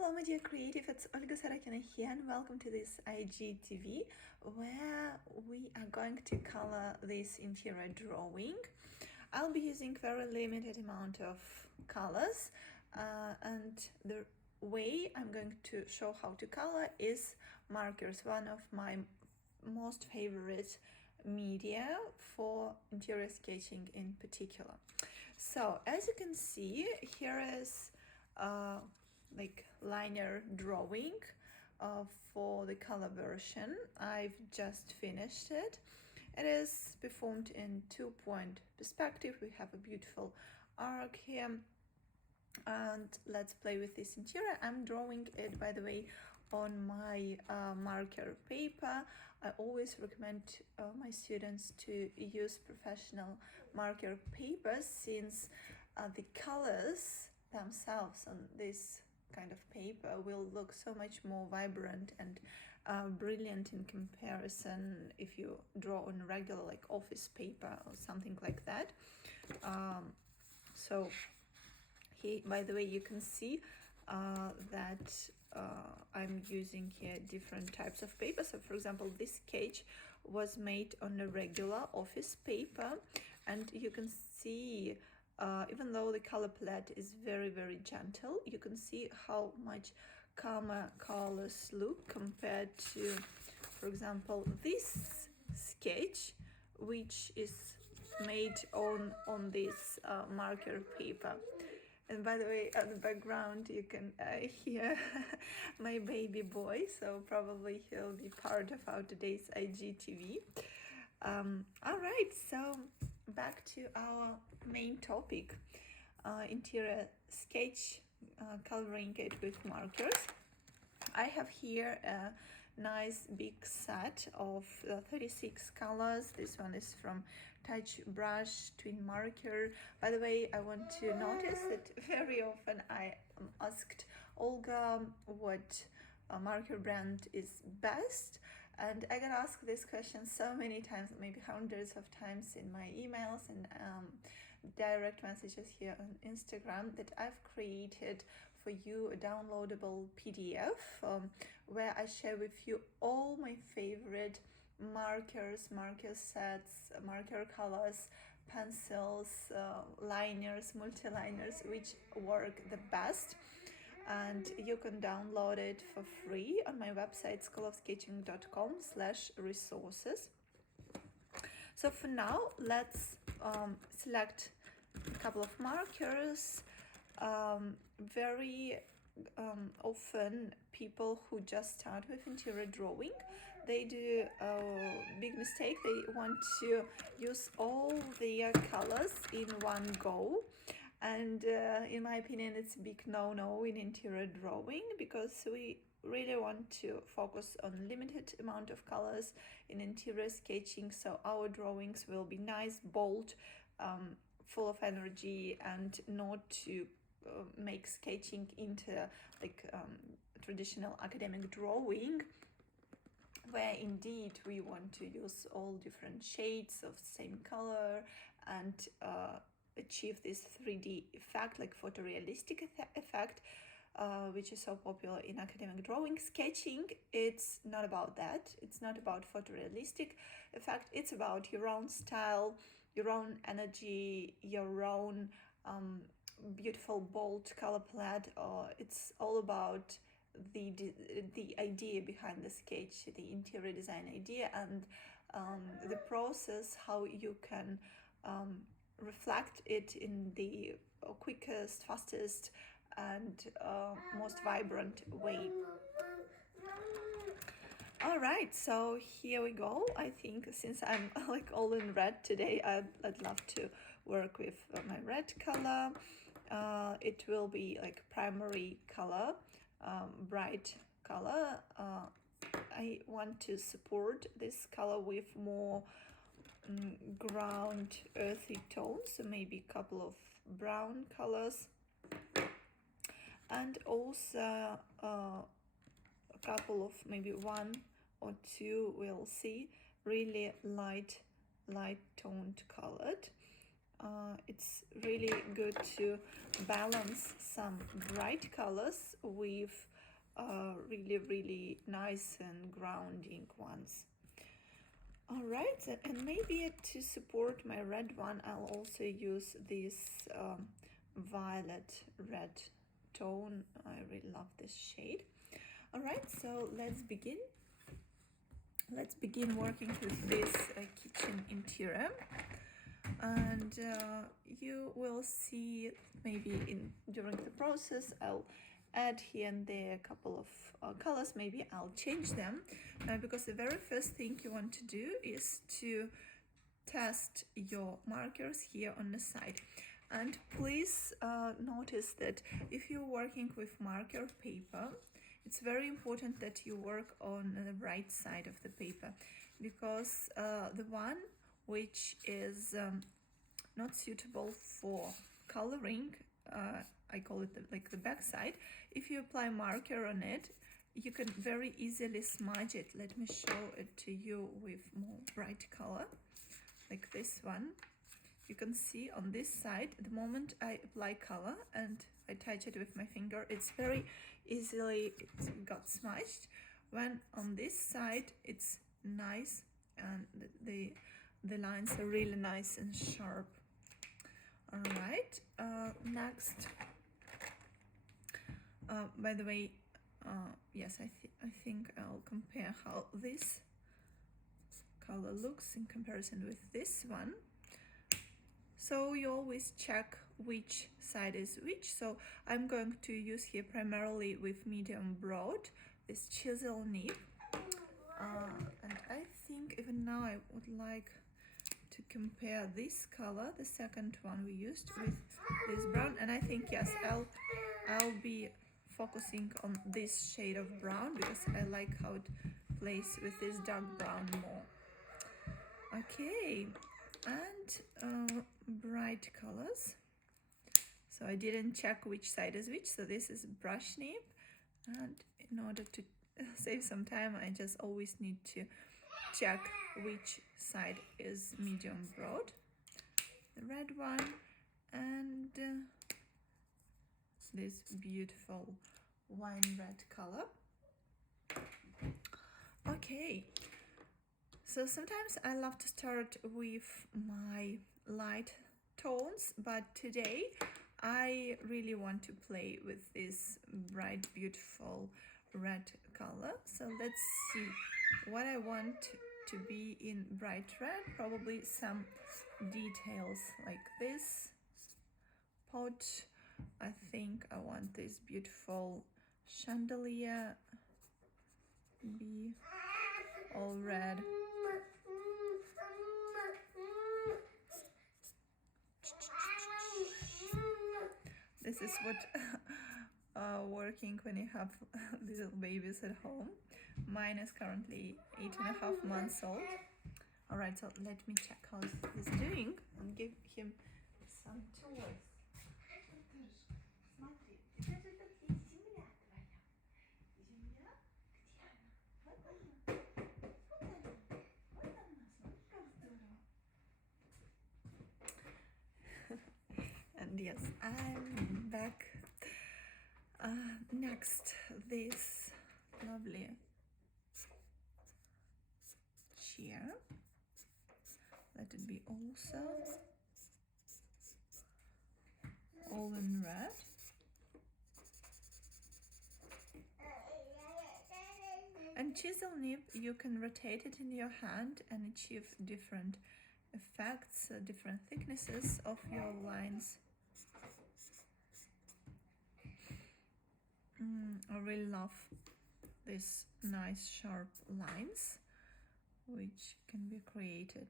Hello, my dear creative, it's Olga Sarakina here, and welcome to this IGTV, where we are going to color this interior drawing. I'll be using very limited amount of colors, and the way I'm going to show how to color is markers, one of my most favorite media for interior sketching in particular. So as you can see, here is like liner drawing for the color version. I've just finished it. It is performed in 2-point perspective. We have a beautiful arc here, and let's play with this interior. I'm drawing it, by the way, on my marker paper. I always recommend my students to use professional marker papers, since the colors themselves on this kind of paper will look so much more vibrant and brilliant in comparison if you draw on regular like office paper or something like that. So here, by the way, you can see that I'm using here different types of paper. So for example, this sketch was made on a regular office paper, and you can see even though the color palette is very gentle, you can see how much calmer colors look compared to, for example, this sketch, which is made on this marker paper. And by the way, on the background, you can hear my baby boy, so probably he'll be part of our today's IGTV. All right, so back to our main topic, interior sketch, coloring it with markers. I have here a nice big set of 36 colors. This one is from Touch Brush Twin Marker. By the way, I want to notice that very often I am asked, Olga, what marker brand is best? And I got asked this question so many times, maybe hundreds of times in my emails and direct messages here on Instagram, that I've created for you a downloadable PDF where I share with you all my favorite markers, marker sets, marker colors, pencils, liners, multi-liners, which work the best. And you can download it for free on my website schoolofsketching.com/resources. So for now, let's select a couple of markers. Very often people who just start with interior drawing, they do a big mistake. They want to use all their colors in one go. And in my opinion, it's a big no-no in interior drawing, because we really want to focus on limited amount of colors in interior sketching, so our drawings will be nice, bold, full of energy, and not to make sketching into like traditional academic drawing, where indeed we want to use all different shades of same color and achieve this 3D effect, like photorealistic effect, which is so popular in academic drawing. Sketching, it's not about that. It's not about photorealistic effect. It's about your own style, your own energy, your own beautiful bold color palette. It's all about the idea behind the sketch, the interior design idea, and the process, how you can reflect it in the quickest, fastest, and most vibrant way. All right, so here we go. I think since I'm like all in red today, I'd love to work with my red color. It will be like primary color, bright color. I want to support this color with more ground earthy tones, so maybe a couple of brown colors, and also a couple of maybe one or two, we'll see, really light toned colored. it's really good to balance some bright colors with really nice and grounding ones. All right, and maybe to support my red one, I'll also use this violet red tone. I really love this shade. All right, so let's begin. Let's begin working with this kitchen interior. And you will see maybe during the process I'll add here and there a couple of colors. Maybe I'll change them because the very first thing you want to do is to test your markers here on the side. And please notice that if you're working with marker paper, it's very important that you work on the right side of the paper, because the one which is not suitable for coloring, I call it like the back side, if you apply marker on it, you can very easily smudge it. Let me show it to you with more bright color, like this one. You can see on this side, the moment I apply color and I touch it with my finger, it's very easily, it got smudged. When on this side, it's nice and the lines are really nice and sharp. All right, next, by the way, yes, I think I'll compare how this color looks in comparison with this one. So you always check which side is which. So I'm going to use here primarily with medium broad, this chisel nib. And I think even now I would like to compare this color, the second one we used, with this brown. And I think, yes, I'll be focusing on this shade of brown because I like how it plays with this dark brown more. Okay, and bright colors. So I didn't check which side is which, so this is brush nib, and in order to save some time, I just always need to check which side is medium broad, the red one, and this beautiful wine red color. Okay, so sometimes I love to start with my light tones, but today I really want to play with this bright, beautiful red color. So let's see what I want to be in bright red. Probably some details like this pot. I think I want this beautiful chandelier be all red. This is what working when you have little babies at home. Mine is currently 8.5 months old. All right, so let me check how he's doing and give him some toys. Смотри, это же такие земля твоя. Земля? Где она? Вот она. Вот она. Вот она. Смотри, как здорово. And yes, I'm back. Next, this lovely chair. Let it be also all in red. And chisel nib, you can rotate it in your hand and achieve different effects, different thicknesses of your lines. I really love these nice sharp lines which can be created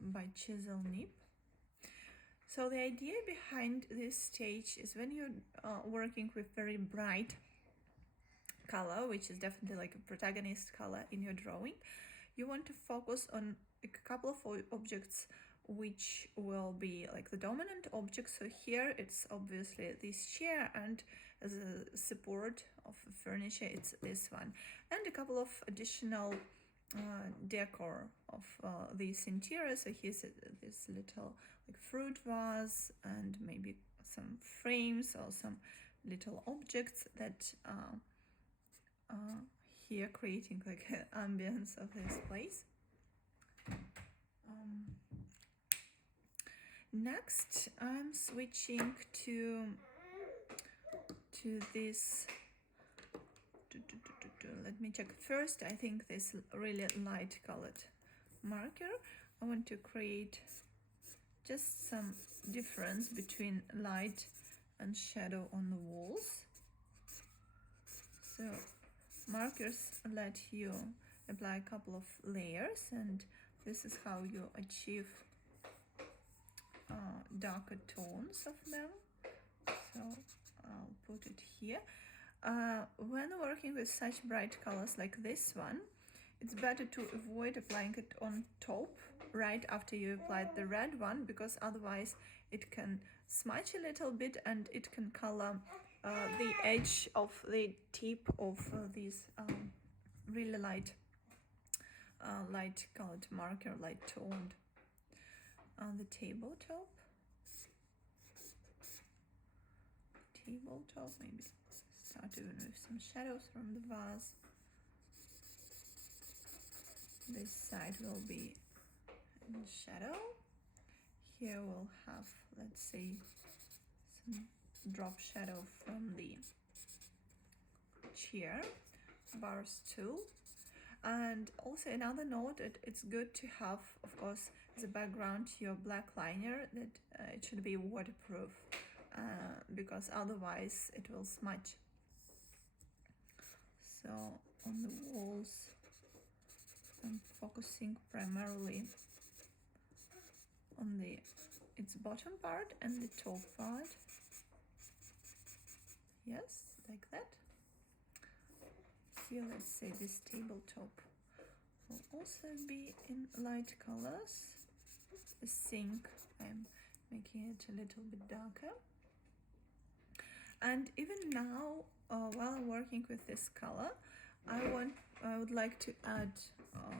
by chisel nib. So the idea behind this stage is when you're working with very bright color, which is definitely like a protagonist color in your drawing, you want to focus on a couple of objects which will be like the dominant object. So here it's obviously this chair, and as a support of furniture it's this one, and a couple of additional decor of this interior. So here's this little like fruit vase and maybe some frames or some little objects that here creating like an ambience of this place. Next I'm switching to this. Let me check first. I think this really light colored marker. I want to create just some difference between light and shadow on the walls. So markers let you apply a couple of layers, and this is how you achieve darker tones of them. So I'll put it here. When working with such bright colors like this one, it's better to avoid applying it on top right after you applied the red one, because otherwise it can smudge a little bit and it can color the edge of the tip of this really light colored marker, light toned on the tabletop. Maybe start even with some shadows from the vase. This side will be in shadow. Here we'll have, let's say, some drop shadow from the chair, bar stool. And also another note, it's good to have, of course, as a background your black liner, that it should be waterproof, because otherwise it will smudge. So on the walls I'm focusing primarily on its bottom part and the top part. Yes, like that. Here, let's say this tabletop will also be in light colors. The sink, I'm making it a little bit darker. And even now, while I'm working with this color, I would like to add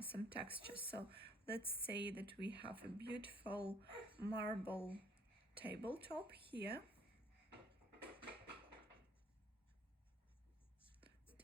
some texture. So let's say that we have a beautiful marble tabletop here.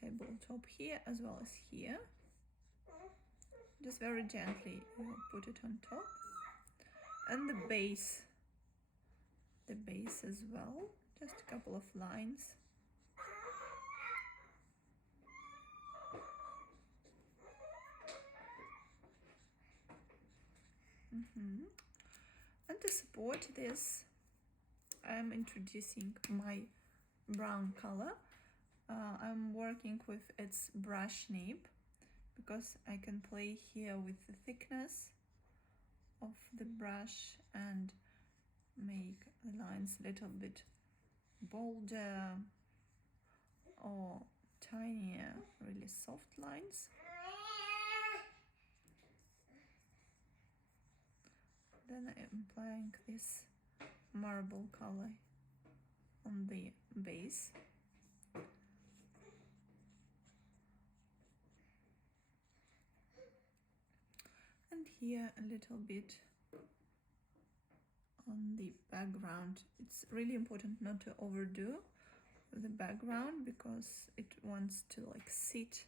Tabletop here as well as here. Just very gently put it on top. And the base as well. Just a couple of lines. And to support this, I'm introducing my brown color. I'm working with its brush nib, because I can play here with the thickness of the brush and make the lines a little bit bolder or tinier, really soft lines. Then I'm applying this marble color on the base. And here a little bit on the background. It's really important not to overdo the background, because it wants to like sit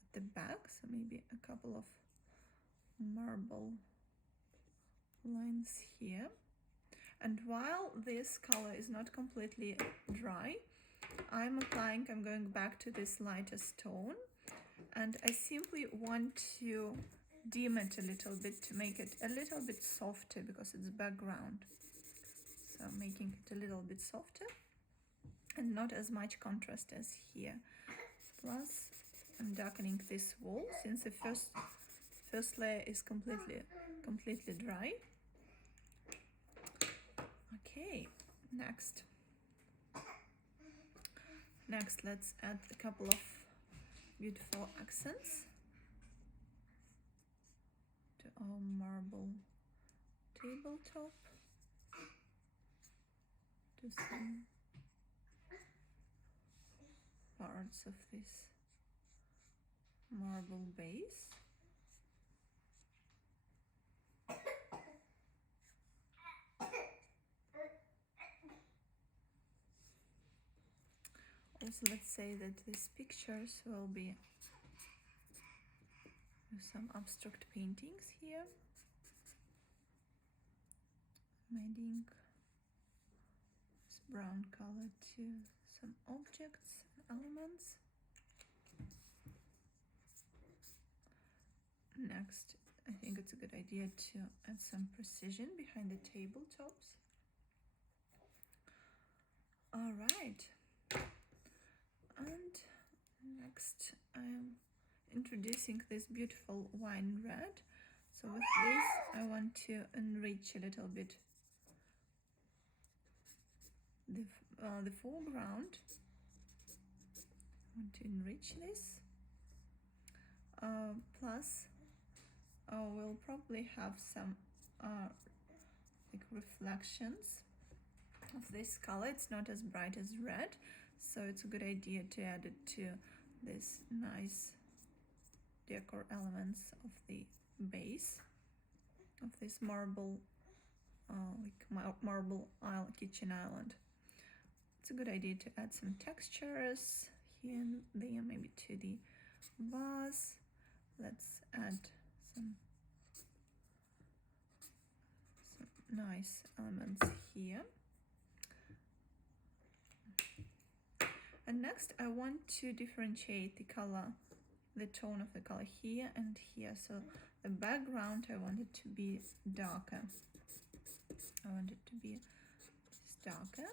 at the back. So maybe a couple of marble lines here. And while this color is not completely dry, I'm going back to this lightest tone, and I simply want to dim it a little bit to make it a little bit softer, because it's background. So making it a little bit softer and not as much contrast as here. Plus I'm darkening this wall, since the first layer is completely dry. Okay, next let's add a couple of beautiful accents to our marble tabletop, to some parts of this marble base. Yes, let's say that these pictures will be some abstract paintings here, adding this brown color to some objects and elements. Next, I think it's a good idea to add some precision behind the tabletops. All right, and next I'm introducing this beautiful wine red. So with this I want to enrich a little bit the foreground. I want to enrich this. Plus we'll probably have some like reflections of this color. It's not as bright as red, so it's a good idea to add it to this nice decor elements of the base of this marble marble kitchen island. It's a good idea to add some textures here and there, maybe to the vase. Let's add some nice elements here. And next I want to differentiate the color, the tone of the color here and here. So the background I want it to be darker. I want it to be darker.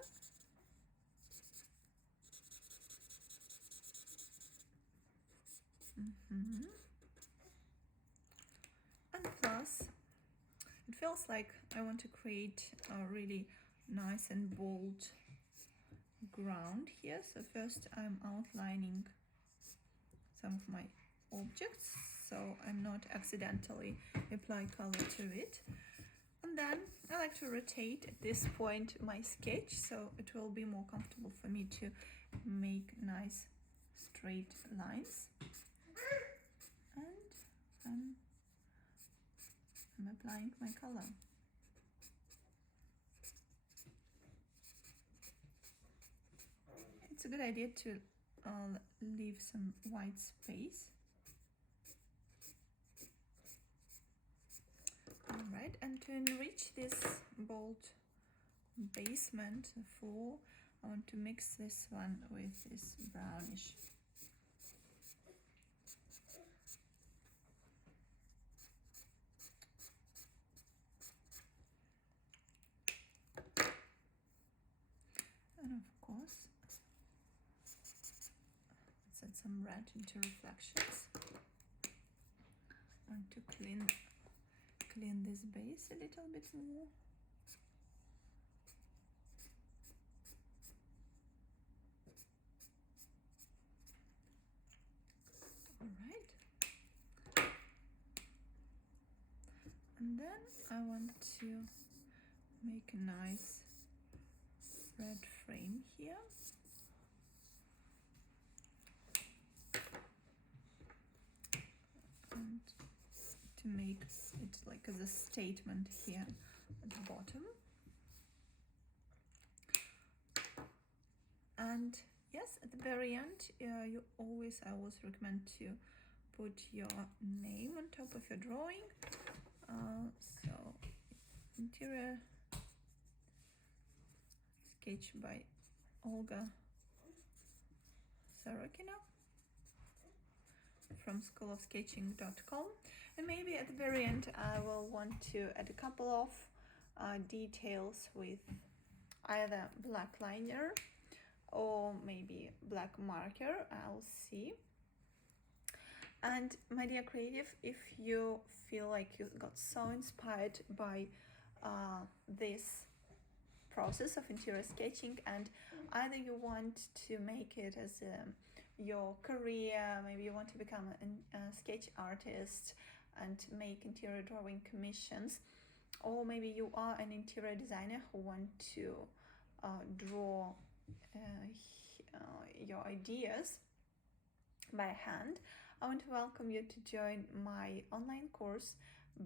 And plus, it feels like I want to create a really nice and bold ground here. So first I'm outlining some of my objects so I'm not accidentally apply color to it. And then I like to rotate at this point my sketch so it will be more comfortable for me to make nice straight lines. And I'm applying my color. It's a good idea to leave some white space. Alright, and to enrich this bold basement floor, I want to mix this one with this brownish. And of course, let's add some red into reflections. I want to clean this base a little bit more. All right. And then I want to make a nice red frame here. And to make it like as a statement here at the bottom. And yes, at the very end, I always recommend to put your name on top of your drawing. So, interior sketch by Olga Sorokina from schoolofsketching.com. And maybe at the very end I will want to add a couple of details with either black liner or maybe black marker. I'll see. And my dear creative, if you feel like you got so inspired by this process of interior sketching, and either you want to make it as your career, maybe you want to become a sketch artist and make interior drawing commissions, or maybe you are an interior designer who want to draw your ideas by hand, I want to welcome you to join my online course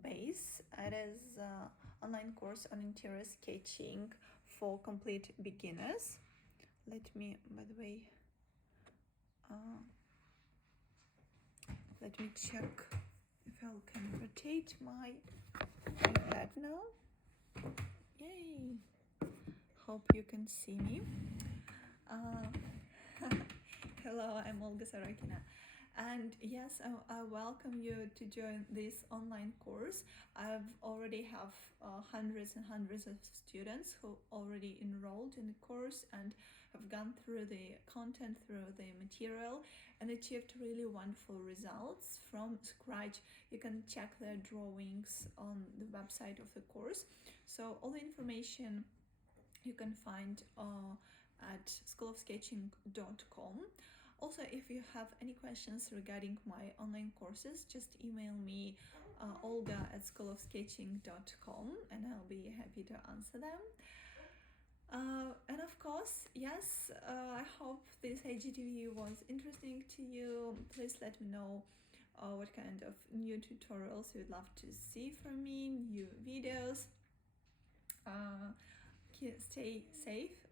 Base. It is an online course on interior sketching for complete beginners. Let me, by the way, Let me check if I can rotate my iPad now. Yay! Hope you can see me. Hello, I'm Olga Sorokina. And yes, I welcome you to join this online course. I've already have hundreds and hundreds of students who already enrolled in the course and have gone through the content, through the material, and achieved really wonderful results from scratch. You can check their drawings on the website of the course. So all the information you can find at schoolofsketching.com. Also, if you have any questions regarding my online courses, just email me olga@schoolofsketching.com and I'll be happy to answer them. And of course, yes, I hope this IGTV was interesting to you. Please let me know what kind of new tutorials you'd love to see from me, new videos. Stay safe,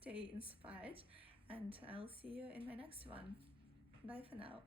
stay inspired, and I'll see you in my next one. Bye for now.